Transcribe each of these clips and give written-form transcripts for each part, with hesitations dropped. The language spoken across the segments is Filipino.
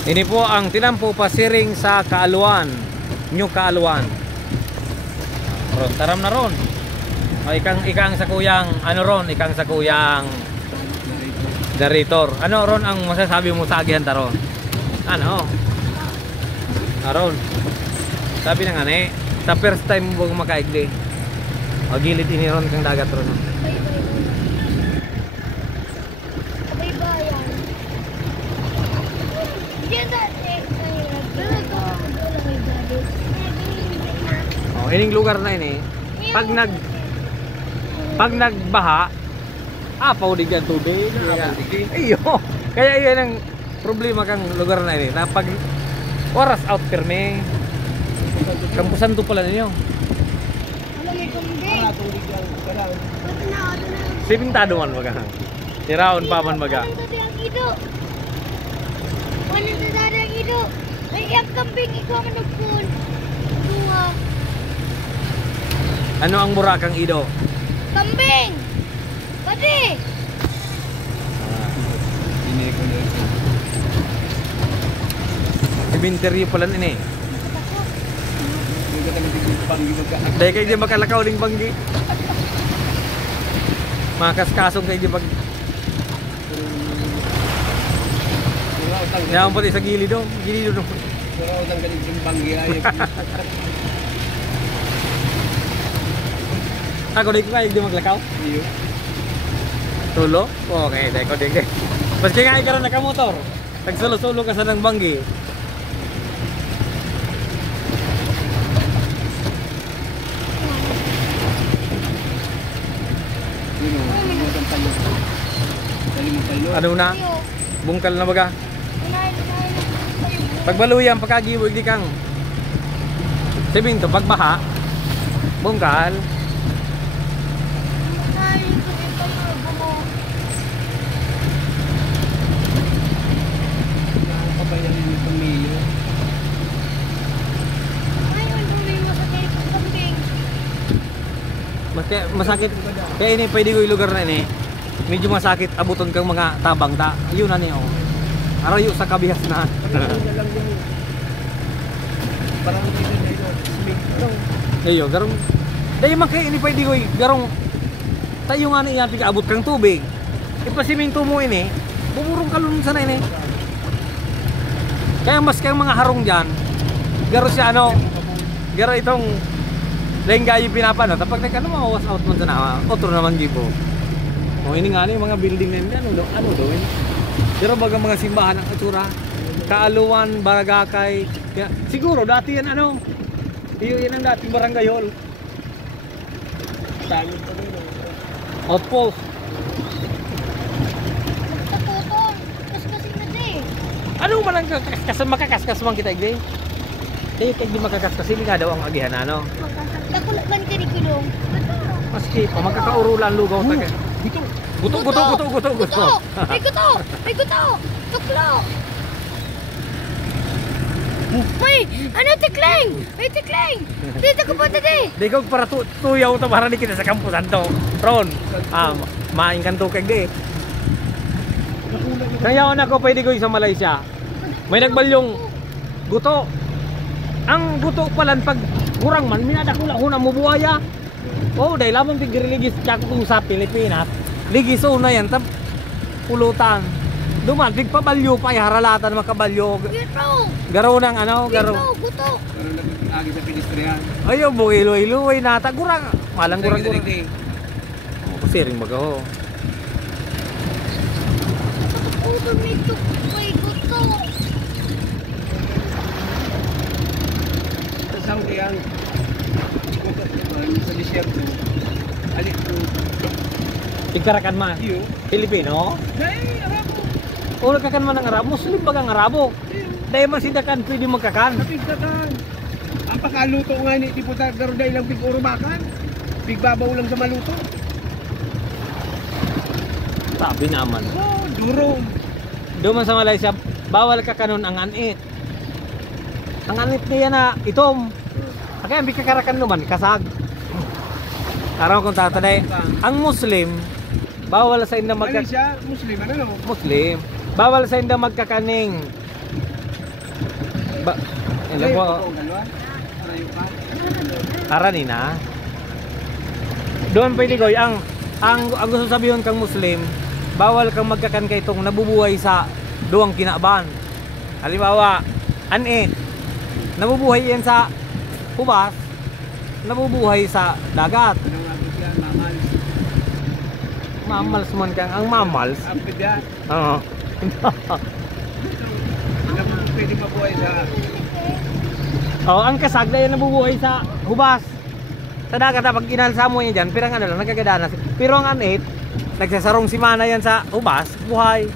Ini po ang tinampo pasiring sa Kaaluan, New Kaaluan. Ron, taram na ron. O, ikang sa kuyang, ano ron, ikang sa kuyang narrator. Ano ron ang masasabi mo sa agihan taron? Ano? Aron. Sabi na nga ne, sa first time mo makaigli. O gilid ini ron kang dagat ron. Oh, ining lugar na ini, pag nagbaha, apaw di gan tubig. Iyo. Kaya iyan ang problema kang lugar na ini. Na pag oras out perme, kampusan to pala ninyo. Sipintado man baga. Siraon pa man baga. Ano ang Burakang Ido? Kambing! Pati! Cemetery pala ini. Dahil kayo di makalakaw ning banggi. Makaskasong kayo di mag... Yan pati sa gilid do. Gilid do. Ako di ko kayo di maglakaw? Iyo. Tulo? Okay, dahil ko di. Maski nga ikaw nakamotor. Tagsulo-sulo ka sa nang banggi. Ano na? Bungkal na baga? Pagbaluyan, pagkagiwag di kang sabihin to, pagbaha, bungkal. Masakit. Kaya ini pwede ko yung lugar na ini. Medyo masakit abuton kang mga tabang ta. Yun na niyo. Arayo sa kabihas na. Parang dito. Ayo, garong. Dahil man kaya ini pwede ko garong. Tayo nga na iyan abot kang tubig. Ipasiminto mo ini. Bumurong kalun sana ini. Kaya mas kang mga harong diyan. Garo siya ano. Garo itong lengga yung pinapano, tapos ano mawas out mo sana, otro naman gibo. O ini nga yung mga building na yan, ano doon? Pero baga mga simbahan ang itsura, Kaaluan, Baragakay, ya, siguro dati yan ano, yan ang dating barangay hall. Outpost. Ano man ang makakaskas man kita igli? Kaya di makakaskas, hindi nga daw ang agihan ano. Nakulakan ka ni Kulong. Maski pa magkakaurulan lugaw ta. Guto. Ay guto. Tuklo. May, ano tikling? May tikling. Dito ko punta di. Di ko para tuyaw ta para di kita sa kampusan to. Ron. Main kan to kay di. Kaya na ko pwede ko sa Malaysia. May nagbalyong guto. Ang guto palan pag kurang man, minadakula ko na mubuhaya. Oh, dahil lamang tigriligis kung sa Pilipinas. Ligiso na yan, pulutan. Duman, tigpabalyo pa, haralatan makabalyo. Garaw ng ano, garaw. Guto. Garaw ng agi sa pedestrian. Ayaw, buhilo-hilo, nata, kurang. Malang kurang. Siring magaw. Saudi yang sa disyerto. Ali to. Tigkarakan man. Pilipino? Hey, Arabo. O nagkakan man ng Arabo, Muslim bagang Arabo. Dahil man sidakan pwede magkakan. Napigkakan. Ang pakaluto nga ni Diputat Garuday lang pig-urumakan. Pigbabaw lang sa maluto. Sabi naman. Oh, durong. Doon sa Malaysia, bawal ka kanon ang anit. Ang anit niya na itom. Kaya ang bikakarakan naman, kasag. Araw kong tataday. Ang Muslim, bawal sa inda Malaysia, Muslim, ano no? Muslim. Bawal sa inda magkakaning Ba, hello po. Dalawa? Arayo ka? Aranina. Doon pwede ko, ang gusto sabihin kang Muslim, bawal kang magkakan kay itong nabubuhay sa duwang kinaban. Halimbawa, anit. Nabubuhay yan sa hubas, nabubuhay sa dagat. Ano nga po siya? Mamal. Mamals man kang, ang mamals. Apid yan. Oo. Ano mo pwede mabuhay sa... Oh, ang kasag na yan nabubuhay sa hubas. Sa dagat, pag inalsa mo yan dyan, pirang ano lang, nagkagadanas. Pero ang anit, nagsasarong simana yan sa hubas, buhay.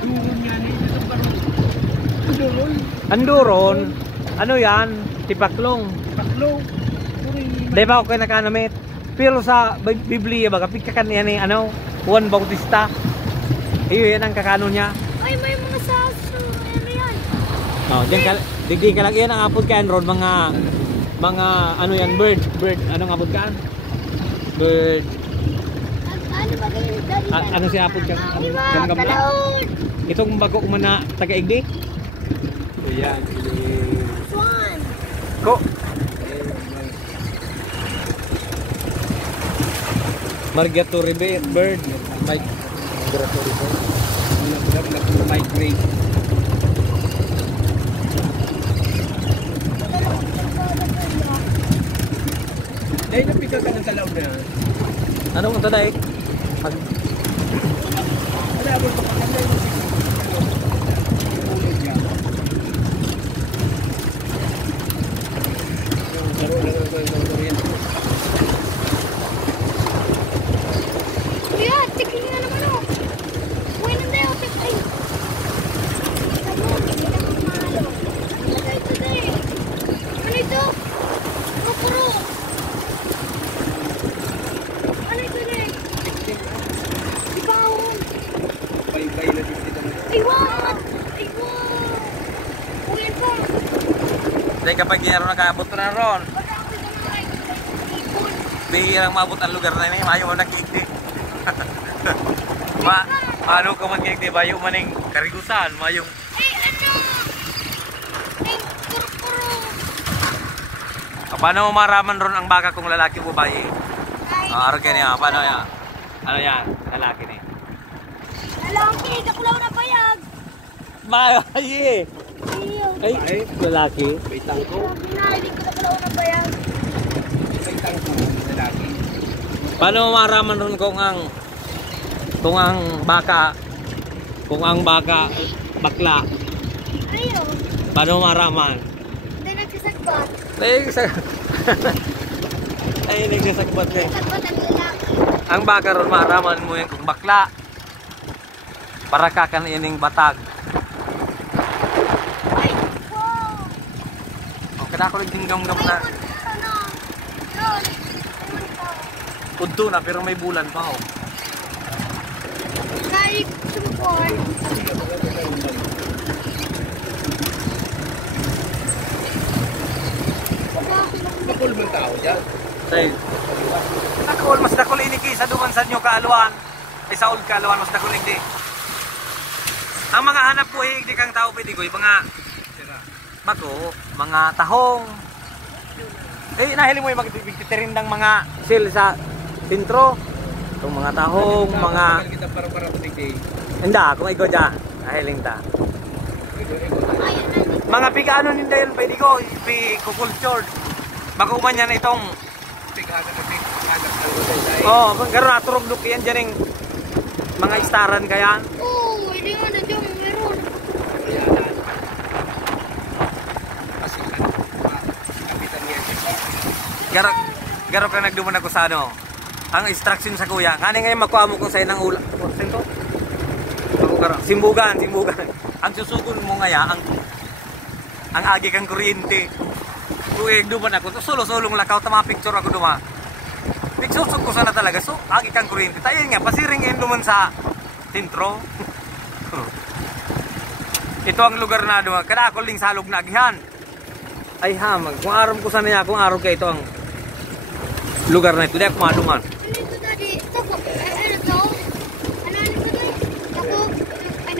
Duron yan eh. Ito ba ron? Duron. Anduron, ano yan? Tipaklong. Paklo. Di ba ako kayo nakanamit? Pero sa Biblia baga, pigkakan yan eh, ano? Juan Bautista. Iyo yan ang kakano niya. Ay, may mga saso. Ano yan? Oh, digdi ka lang yan ang apod ka ron, mga ano yan, bird, anong apod ka? Bird. Ano ba kayo? Ano si apod ka? Ano, Ay, mga gamgam lang? talon. Itong bago umana taga-igdi? Ayan. Swan. Ko. Margatory bird. Margatory bird. Migrate. Dahil napika ka ng talaw na. Anong ito dahil? Wala mo pa kaganda yung ulog niya. Laro lang ang kuryente. Kuya, tikin nga naman o. Uy, nandayo, tikin. Ano, hindi naman mahalo. Ano ito dahil? Ano ito? Kupuro. Ano ito dahil? Ibawon. Bay-bay na dito na. Iwan! Iwan! Uy, ito. Dahil kapag yaro nakaabot ko na ron, Baka ako ito na ay ibon. bihirang maabot ang lugar na yun, mayo mo nagkikdi. Ano ka man kikdi, mayo man yung karigusan, mayong Ay, ano? Ay, puro-puro. paano mo maraman ron ang baka kung lalaki o babae? Ay, Araw ka niya, paano yan? Ano yan? Lalaki ni. lalaki, kakulaw na payag. Babae! Ay, Ay, lalaki. May tangko. hindi ko kakulaw na payag. May tangko. Lalaki. Paano mo maraman ron kung ang baka bakla? Ayun, Paano mo maraman? hindi nagsasagbat. Ay, nagsasagbat ka. Sagbat ang lalaki. Ang baka ron maraman mo yan kung bakla. Para kakan ining batag. Ay, wow. O, kada ko nagtinggam-gam na. Ayun, ano? Yun. Ayun ito. Udto na, pero may bulan pa oh. Kahit sumupor. Bakul mo tao dyan. Say, dakol, mas dakol iniki sa duman sa nyo kaaluan. Ay sa old kaaluan, mas dakol hindi. Ang mga hanap buhay, hindi kang tao pwede ko, yung mga bako, mga tahong. Eh, nahili mo yung magtitirindang mga sil sa sintro. Itong mga tahong, mga... Kita para patigay. Hindi, kung ikaw dyan, nahiling ta. Mga pigano ninda yun, pwede ko, i-cultured. Bako man yan itong... Oh, gano'n naturog look yan dyan yung mga istaran kaya. Oo, hindi nga na dyan, meron. Garo ka nagduman ako sa ano. Ang instruction sa kuya. Kani ngayon makuha mo kung sa'yo ng ulam. Sento? Simbugan. Ang susugon mo ngaya, ang agi kang kuryente. Kuya, duman ako. Sulo-sulong lakaw, tama picture ako duma. Picture ko sana talaga. So, agi kang kuryente. Tayo nga, pasiring ngayon duman sa sentro. Ito ang lugar na duman. Kada ako ling salog na agihan. Ay ha, kung araw ko sana niya, kung araw ka ito ang lugar na ito. Di ako maduman. Ano ito, daddy? Ito po. Ano ito? Ano ito, daddy? Ito po. Ay,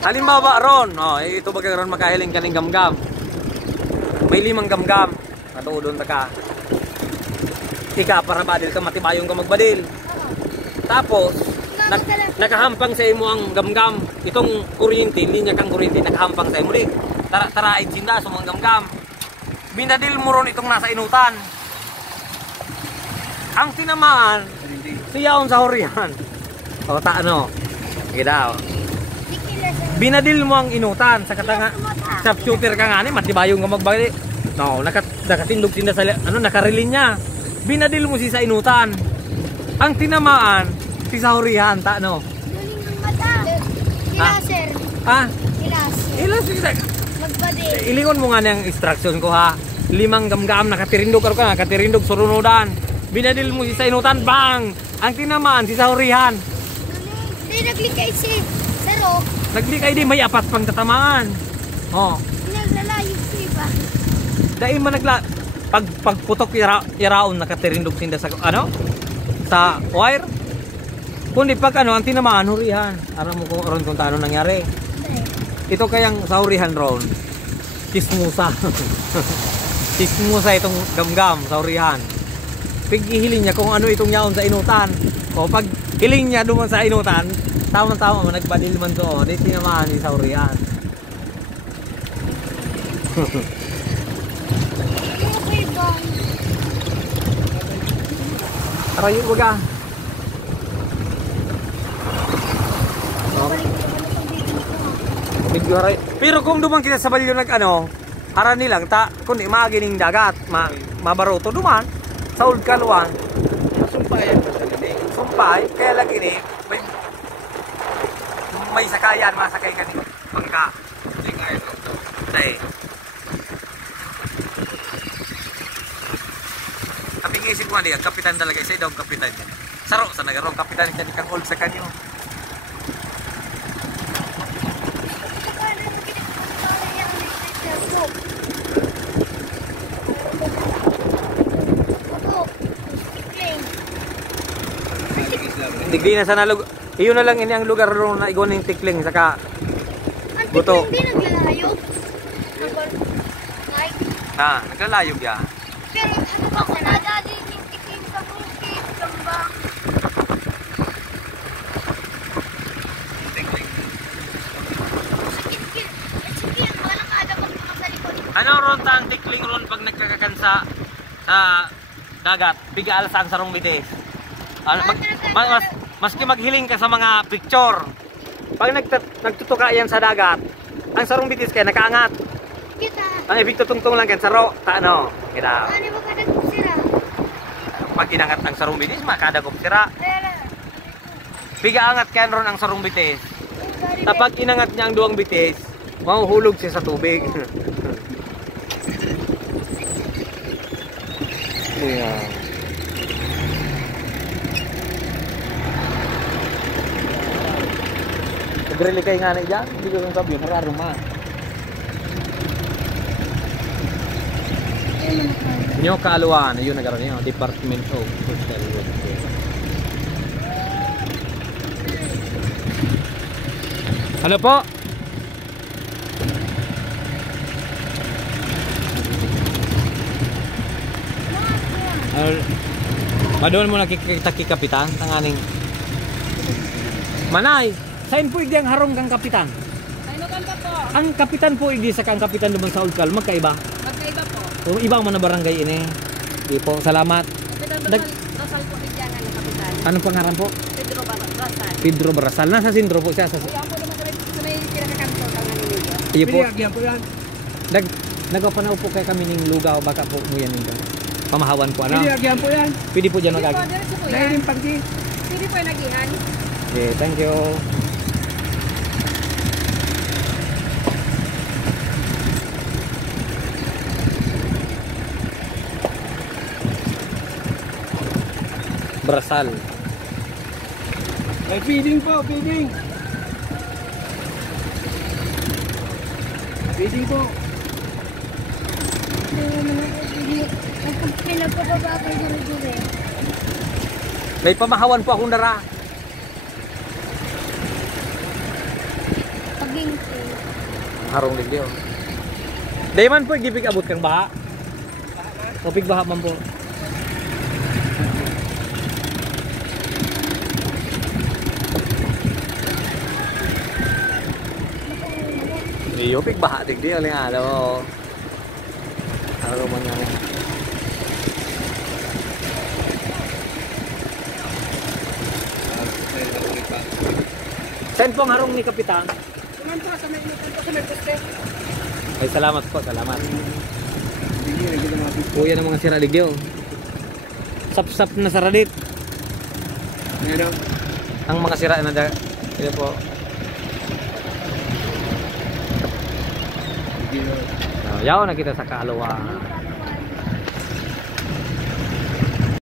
Halimbawa ron, ito baga ron makahiling kaning gamgam. May 5 gamgam. Katuudon ta ka. Ika para badil ka matibayong ka magbadil. Tapos nakahampang sa imo ang gamgam. Itong kuryente, linya kang kuryente nakahampang sa imo rin. Tara sinda sumang gamgam. Binadil mo ron itong nasa inutan. Ang tinamaan siyaon sa horihan. O ta ano? Kita. Binadil mo ang inutan sa katanga sa shooter ka nga ni matibayong ka magbali. No, nakatindog sinda sa nakarelin niya. Binadil mo si sa inutan. Ang tinamaan si sa horihan ta no. Galing ng mata. Ilaser. Ha? Ilaser. Ilaser. Magbadil. Ilingon mo nga niyang instruction ko ha. 5 gamgam nakatirindog ka nakatirindog surunodan. Binadil mo si sa inutan bang. Ang tinamaan si sa horihan. Hindi naglikay si Sero. Naglikay di may 4 pang tatamaan. Oh. Naglalayo si iba. Dahil man pagputok iraon nakatirindog sinda sa sa wire. Kundi pag ang tinamaan hurihan. Aram mo kung taano nangyari. Ito kayang sa hurihan ron. Kismusa. Kismusa itong gamgam sa hurihan. Paghihiling niya kung ano itong yaon sa inutan. O pag hiling niya duman sa inutan, tama-tama man nagbadil man to. Di tinamaan ni sa hurihan. Arayo baga. Medyo haray. Pero kung duman kita sa balyo haran nilang ta kundi maagining dagat, mabaroto duman sa old kalwan. Sumpay kaya lagi ni may sakayan masakay ka ni bangka. Tay. Kaping isip mo ang kapitan talaga isa daw kapitan niya. Saro sa nagarong kapitan niya di kang old sa kanyo. Digdi na sa nalug. Iyon na lang ini ang lugar ro na igon ning tikling saka buto. Hindi naglalayo. Naglalayo ya. Pero ano ba kung nadali yung tikling sa bukid, gamba? Sige, wala ka ada pag sa likod. Ano ron tan tikling ron pag nagkakakansa sa dagat, bigaal sa ang sarong bitis. Maski maghiling ka sa mga picture. Pag nagtutuka yan sa dagat, ang sarong bitis kaya nakaangat. Kita. Ang ibig tutungtong lang kan saro, taano. Kita. Ano ba kada sira? Pag inangat ang sarong bitis, makadagop sira. Bigaangat kan ron ang sarong bitis. Kapag inangat niya ang 2 bitis, mahuhulog siya sa tubig. Yeah. Nagrili kayo nga na dyan, hindi ko lang sabi, mararo ma. Inyo kaaluan, yun nagaroon nyo, Department of Social Welfare. Ano po? Madoon mo nakikita ki kapitan, tanganing. Manay, sain po igdi ang harong kang kapitan? Ano kan pa po? Ang kapitan po igdi sa kang kapitan duman sa Ulkal, magkaiba? Magkaiba po. O ibang man na barangay ini. Di po, salamat. Kapitan Rosal po Bigyangan ng kapitan. Anong pangalan po? Pedro Barasal. Pedro Barasal. Nasa Sindro po siya. Ayan po naman sa may pinakakanto ng ano nito. Iyo po. Pinagyan po yan. Nagpapanaw po kay kami ning lugaw, baka po mo yan nito. Pamahawan po ano? Pinagyan po yan. Pwede po dyan Pwede po, magagi. diretso po Dahil yan. yung pagdi. Pwede po yung nagihan. Okay, thank you. Barasal. May feeding po, feeding. Feeding po. Pinagpapaba kay Dure-Dure. May pamahawan po akong dara. Pag lingki. Harong digdi oh. Day man po gipig abot kang baha. Topik baha man po. Iyo pig baha digdi uling alo. Alo man nga. Saan po ang harong ni Kapitan? Kumanta sa may poste. Ay, salamat po, salamat. Hindi na kita mga Kuya ng mga sira digyo. Sap-sap na saradit. Ano? Ang mga sira na da. Ito po. Hindi na. Yaw na kita sa kaalawa.